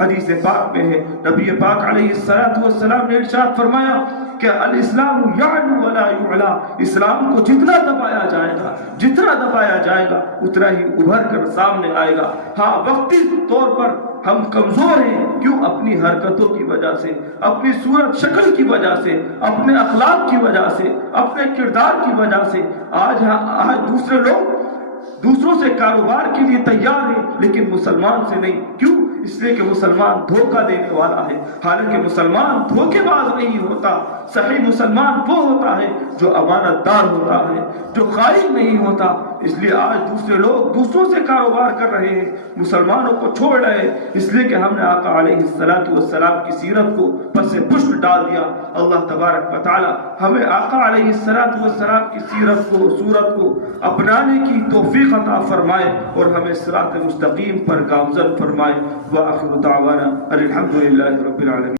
حدیث پاک میں ہے، نبی پاک علیہ السلام نے ارشاد فرمایا کہ الاسلام یعلو ولا یعلا، اسلام کو جتنا دبایا جائے گا اتنا ہی ابھر کر سامنے آئے گا۔ ہاں وقتی طور پر ہم کمزور ہیں، کیوں؟ اپنی حرکتوں کی وجہ سے، اپنی صورت شکل کی وجہ سے، اپنے اخلاق کی وجہ سے، اپنے کردار کی وجہ سے۔ آج دوسرے لوگ دوسروں سے کاروبار کے لیے تیار ہیں لیکن مسلمان سے نہیں، کیوں؟ اس لیے کہ مسلمان دھوکہ دینے والا ہے، حالانکہ مسلمان دھوکے باز نہیں ہوتا۔ صحیح مسلمان وہ ہوتا ہے جو امانت دار ہوتا ہے، جو خائن نہیں ہوتا۔ اس لیے آج دوسرے لوگ دوسروں سے کاروبار کر رہے ہیں، مسلمانوں کو چھوڑ رہے ہیں، اس لیے کہ ہم نے آقا علیہ السلام کی سیرت کو پس پشت ڈال دیا۔ اللہ تبارک و تعالی ہمیں آقا علیہ السلام کی سیرت کو، صورت کو اپنانے کی توفیق عطا فرمائے اور ہمیں صراط مستقیم پر گامزن فرمائے۔ وآخر دعوانا الحمد للہ رب العالمین۔